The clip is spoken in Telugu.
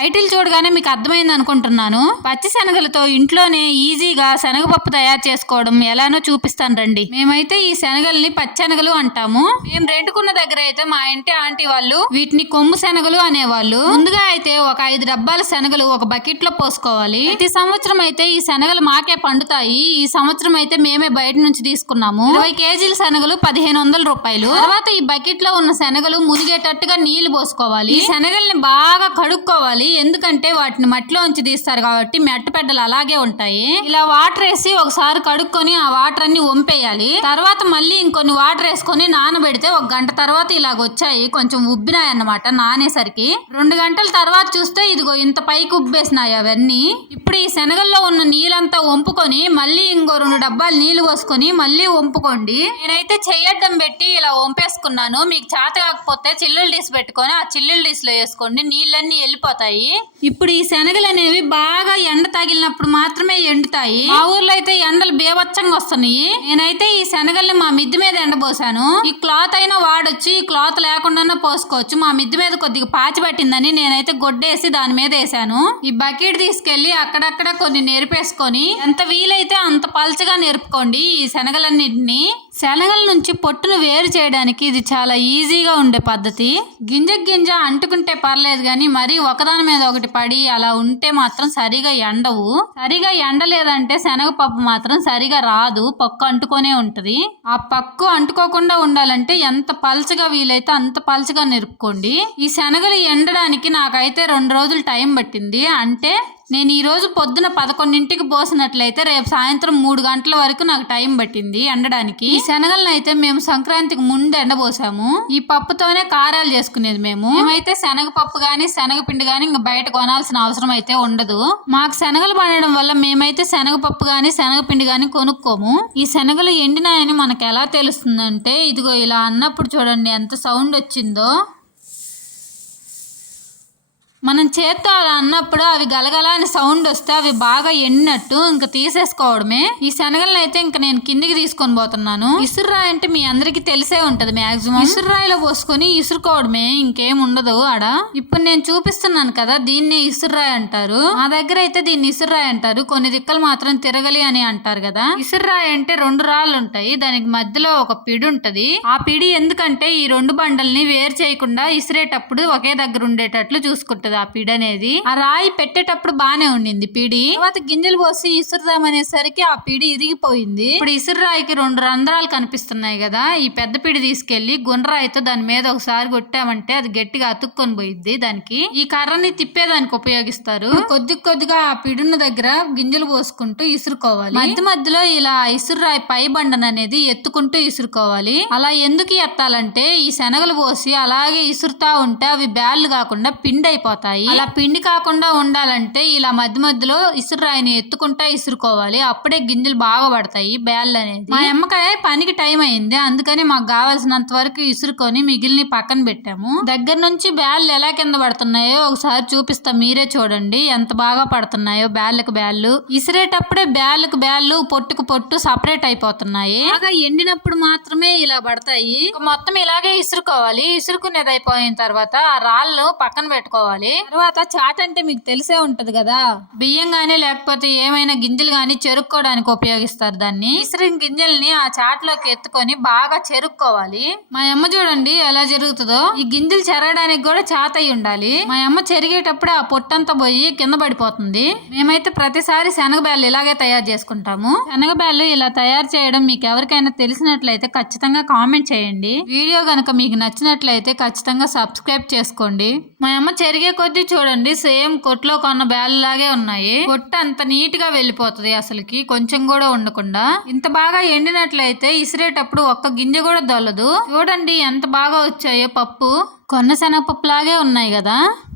టైటిల్ చూడగానే మీకు అర్థమైంది అనుకుంటున్నాను. పచ్చి శనగలతో ఇంట్లోనే ఈజీగా శనగపప్పు తయారు చేసుకోవడం ఎలానో చూపిస్తాను రండి. మేమైతే ఈ శనగల్ని పచ్చెనగలు అంటాము. మేము రెంటుకున్న దగ్గర అయితే మా ఇంటి ఆంటీ వాళ్ళు వీటిని కొమ్ము శనగలు అనేవాళ్ళు. ముందుగా అయితే ఒక 5 డబ్బాల శనగలు ఒక బకెట్ లో పోసుకోవాలి. ప్రతి సంవత్సరం అయితే ఈ శనగలు మాకే పండుతాయి. ఈ సంవత్సరం అయితే మేమే బయట నుంచి తీసుకున్నాము. 20 కేజీల శనగలు 1500 రూపాయలు. తర్వాత ఈ బకెట్ లో ఉన్న శనగలు మునిగేటట్టుగా నీళ్లు పోసుకోవాలి. ఈ శనగల్ని బాగా కడుక్కోవాలి. ఎందుకంటే వాటిని మట్టిలో ఉంచి తీస్తారు కాబట్టి మెట్ట పెడ్డలు అలాగే ఉంటాయి. ఇలా వాటర్ వేసి ఒకసారి కడుక్కొని ఆ వాటర్ అన్ని వంపేయాలి. తర్వాత మళ్ళీ ఇంకొన్ని వాటర్ వేసుకొని నానబెడితే 1 గంట తర్వాత ఇలాగ వచ్చాయి. కొంచెం ఉబ్బినాయి అన్నమాట నానేసరికి. 2 గంటల తర్వాత చూస్తే ఇదిగో ఇంత పైకి ఉబ్బేసినాయి అవన్నీ. ఇప్పుడు ఈ శనగల్లో ఉన్న నీళ్ళంతా వంపుకొని మళ్ళీ ఇంకో 2 డబ్బాలు నీళ్లు పోసుకొని మళ్ళీ వంపుకోండి. నేనైతే చెయ్యడ్డం పెట్టి ఇలా వంపేసుకున్నాను. మీకు చేత కాకపోతే చిల్లులు డీస్ పెట్టుకొని ఆ చిల్లులు డీస్ లో వేసుకోండి. నీళ్ళన్నీ వెళ్ళిపోతాయి. ఇప్పుడు ఈ శనగలు అనేవి బాగా ఎండ తగిలినప్పుడు మాత్రమే ఎండుతాయి. మా ఊర్లో అయితే ఎండలు బీభత్సంగా వస్తున్నాయి. నేనైతే ఈ శనగల్ని మా మిద్ది మీద ఎండబోసాను. ఈ క్లాత్ అయినా వాడొచ్చు, ఈ క్లాత్ లేకుండా పోసుకోవచ్చు. మా మిద్ది మీద కొద్దిగా పాచి పట్టిందని నేనైతే గొడ్డేసి దాని మీద వేసాను. ఈ బకెట్ తీసుకెళ్లి అక్కడక్కడ కొన్ని నెరిపేసుకొని ఎంత వీలైతే అంత పల్చగా నెరుపుకోండి ఈ శనగలన్నింటినీ. శనగల నుంచి పొట్టును వేరు చేయడానికి ఇది చాలా ఈజీగా ఉండే పద్ధతి. గింజ అంటుకుంటే పర్లేదు కానీ మరి ఒకదాని మీద ఒకటి పడి అలా ఉంటే మాత్రం సరిగా ఎండవు. సరిగా ఎండలేదంటే శనగపప్పు మాత్రం సరిగా రాదు, పక్కు అంటుకొనే ఉంటది. ఆ పక్కు అంటుకోకుండా ఉండాలంటే ఎంత పల్చగా వీలైతే అంత పల్చగా నిరుపుకోండి. ఈ శనగలు ఎండడానికి నాకైతే 2 రోజులు టైం పట్టింది. అంటే నేను ఈ రోజు పొద్దున 11ంటికి పోసినట్లయితే రేపు సాయంత్రం 3 గంటల వరకు నాకు టైం పట్టింది ఎండడానికి. ఈ శనగలను అయితే మేము సంక్రాంతికి ముందు ఎండబోసాము. ఈ పప్పుతోనే కారాలు చేసుకునేది మేమైతే శనగపప్పు గాని శనగపిండి గాని ఇంకా బయట కొనాల్సిన అవసరం అయితే ఉండదు. మాకు శనగలు పండడం వల్ల మేమైతే శనగపప్పు గాని శనగపిండి గాని కొనుక్కోము. ఈ శనగలు ఎండినాయని మనకు ఎలా తెలుస్తుందంటే ఇదిగో ఇలా అన్నప్పుడు చూడండి ఎంత సౌండ్ వచ్చిందో. మనం చేత్తో అలా అన్నప్పుడు అవి గలగల అని సౌండ్ వస్తే అవి బాగా ఎండినట్టు ఇంకా తీసేసుకోవడమే. ఈ శనగలను అయితే ఇంకా నేను కిందికి తీసుకొని పోతున్నాను. ఇసురురాయి అంటే మీ అందరికి తెలిసే ఉంటది మాక్సిమం. ఇసురురాయిలో పోసుకొని ఇసురుకోవడమే, ఇంకేం ఉండదు ఆడ. ఇప్పుడు నేను చూపిస్తున్నాను కదా దీన్ని ఇసురురాయి అంటారు. మా దగ్గర అయితే దీన్ని ఇసురురాయి అంటారు. కొన్ని దిక్కలు మాత్రం తిరగలి అని అంటారు కదా. ఇసురురాయి అంటే 2 రాళ్ళు ఉంటాయి, దానికి మధ్యలో ఒక పిడి ఉంటది. ఆ పిడి ఎందుకంటే ఈ 2 బండల్ని వేరు చేయకుండా ఇసిరేటప్పుడు ఒకే దగ్గర ఉండేటట్లు చూసుకుంటది ఆ పిడి అనేది. ఆ రాయి పెట్టేటప్పుడు బానే ఉండింది పిడి. తర్వాత గింజలు పోసి ఇసురుదామనేసరికి ఆ పిడి ఇరిగిపోయింది. ఇప్పుడు ఇసురురాయికి 2 రంధ్రాలు కనిపిస్తున్నాయి కదా. ఈ పెద్ద పిడి తీసుకెళ్లి గుండ్రాయితో దాని మీద ఒకసారి కొట్టామంటే అది గట్టిగా అతుక్కొని పోయిద్ది. దానికి ఈ కర్రని తిప్పేదానికి ఉపయోగిస్తారు. కొద్దిగా ఆ పిడున్న దగ్గర గింజలు పోసుకుంటూ ఇసురుకోవాలి. మధ్యలో ఇలా ఇసురురాయి పై బండన అనేది ఎత్తుకుంటూ ఇసురుకోవాలి. అలా ఎందుకు ఎత్తాలంటే ఈ శనగలు పోసి అలాగే ఇసురుతా ఉంటే అవి బ్యాళ్ళు కాకుండా పిండి అయిపోతాయి. అలా పిండి కాకుండా ఉండాలంటే ఇలా మధ్యలో ఇసురురాయిని ఎత్తుకుంటా ఇసురుకోవాలి. అప్పుడే గింజలు బాగా పడతాయి బ్యాళ్ళు అనేది. మా అమ్మకాయ పనికి టైం అయింది, అందుకని మాకు కావాల్సినంత వరకు ఇసురుకొని మిగిలిన పక్కన పెట్టాము. దగ్గర నుంచి బ్యాళ్ళు ఎలా కింద పడుతున్నాయో ఒకసారి చూపిస్తా, మీరే చూడండి ఎంత బాగా పడుతున్నాయో. బ్యాళ్ళకు బ్యాళ్ళు ఇసిరేటప్పుడే బ్యాళ్ళకు బ్యాళ్ళు పొట్టుకు పొట్టు సపరేట్ అయిపోతున్నాయి. బాగా ఎండినప్పుడు మాత్రమే ఇలా పడతాయి. మొత్తం ఇలాగే ఇసురుకోవాలి. ఇసురుకునేది అయిపోయిన తర్వాత ఆ రాళ్ళు పక్కన పెట్టుకోవాలి. తర్వాత చాట్ అంటే మీకు తెలిసే ఉంటది కదా, బియ్యం గానీ లేకపోతే ఏమైనా గింజలు గానీ చెరుక్కోవడానికి ఉపయోగిస్తారు దాన్ని. ఇసురిన గింజల్ని ఆ చాట్ లోకి ఎత్తుకొని బాగా చెరుక్కోవాలి. మా అమ్మ చూడండి ఎలా జరుగుతుందో. ఈ గింజలు చెరగడానికి కూడా చాత అయి ఉండాలి. మా అమ్మ చెరిగేటప్పుడు ఆ పొట్టంతా పోయి కింద పడిపోతుంది. మేమైతే ప్రతిసారి శనగబ్యాళ్ళు ఇలాగే తయారు చేసుకుంటాము. శనగబ్యాళ్ళు ఇలా తయారు చేయడం మీకు ఎవరికైనా తెలిసినట్లయితే ఖచ్చితంగా కామెంట్ చేయండి. వీడియో గనక మీకు నచ్చినట్లయితే ఖచ్చితంగా సబ్స్క్రైబ్ చేసుకోండి. మా అమ్మ చెరిగే కొద్దీ చూడండి సేమ్ కొట్లో కొన్న బ్యాల్ లాగే ఉన్నాయి. కొట్టు అంత నీట్ గా వెళ్ళిపోతుంది అసలుకి కొంచెం కూడా ఉండకుండా. ఇంత బాగా ఎండినట్లయితే ఇసిరేటప్పుడు ఒక్క గింజ కూడా దొల్లదు. చూడండి ఎంత బాగా వచ్చాయో పప్పు. కొన్న శనగపప్పు లాగే ఉన్నాయి కదా.